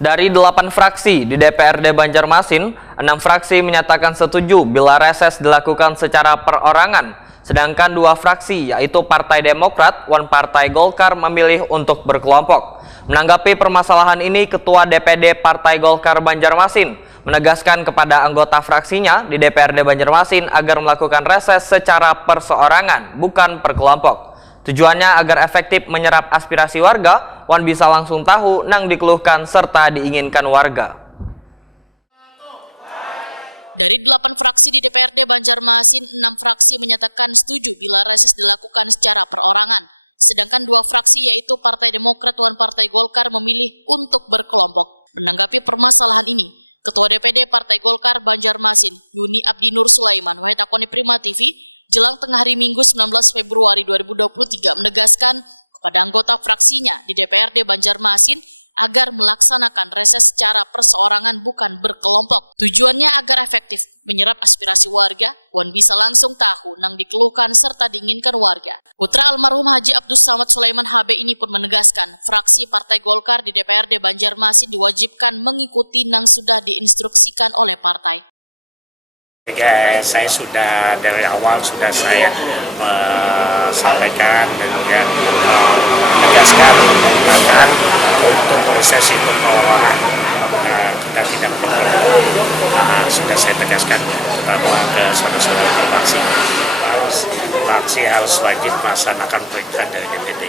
Dari 8 fraksi di DPRD Banjarmasin, 6 fraksi menyatakan setuju bila reses dilakukan secara perorangan, sedangkan 2 fraksi yaitu Partai Demokrat dan Partai Golkar memilih untuk berkelompok. Menanggapi permasalahan ini, Ketua DPD Partai Golkar Banjarmasin menegaskan kepada anggota fraksinya di DPRD Banjarmasin agar melakukan reses secara perseorangan, bukan per kelompok. Tujuannya agar efektif menyerap aspirasi warga, wan bisa langsung tahu nang dikeluhkan serta diinginkan warga. Dari 8 fraksi di DPRD Banjarmasin, 6 fraksi menyatakan setuju bila reses dilakukan secara perorangan. Sedangkan 2 fraksi yaitu Partai Demokrat dan Partai Golkar memilih untuk berkelompok. Menanggapi permasalahan ini, Ketua DPD Partai Golkar Banjarmasin, Yuni Abdi Nur Sulaiman, Wahitakoni Prima TV, jelang tengah hari Minggu 19 Februari 2023 menegaskan kepada anggota fraksinya di DPRD Banjarmasin agar melaksanakan reses secara perseorangan bukan berkelompok. Tujuannya agar efektif menyerap aspirasi warga, wan bisa langsung tahu nang dikeluhkan serta diinginkan warga. Putra almarhum Haji Abdus Samad Sulaiman HB ini pun menegaskan fraksi Partai Golkar di DPRD Banjarmasin diwajibkan mengikuti nang sudah diinstruksikan oleh partai. Ya, saya sudah dari awal saya sampaikan dan juga menegaskan agar untuk proses itu perorangan kita tidak sudah saya tegaskan bahwa ke saudara-saudara fraksi harus wajib melaksanakan perintah dari DPD.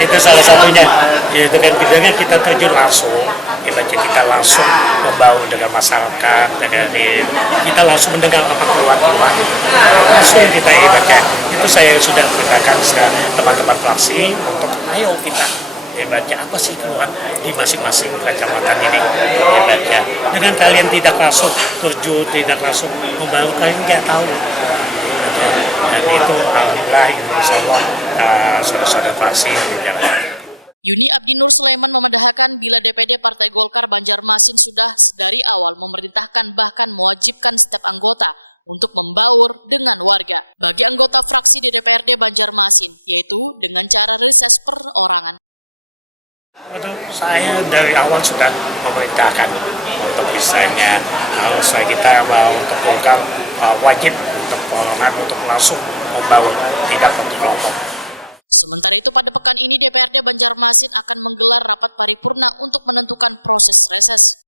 Itu salah satunya, yaitu kan bidangnya kita terjun langsung, kita langsung membaur dengan masyarakat, kita langsung mendengar apa keluhan-keluhan, langsung kita ibaratnya. Itu saya sudah katakan teman-teman fraksi untuk ayo kita ibaratnya apa sih keluhan di masing-masing kecamatan ini, ibaratnya. Dengan kalian tidak langsung terjun, tidak langsung membaur, kalian nggak tahu. Dan itu alhamdulillah insyaallah saudara-saudara fraksi. Yuni Abdi Nur Sulaiman memendahkan bila DPD Partai Golkar Banjarmasin sudah dari awal memerintahkan bahkan mewajibkan setiap anggota untuk membaur dengan warga. Bagi anggota fraksi di DPRD Banjarmasin, yaitu dengan cara reses perorangan. Saya dari awal sudah memerintahkan untuk misalnya harus kita untuk Golkar wajib untuk perorangan untuk langsung membaur, tidak berkelompok. Sementara itu pada pekan ini DPRD Banjarmasin akan menggelar rapat paripurna untuk menentukan proses reses.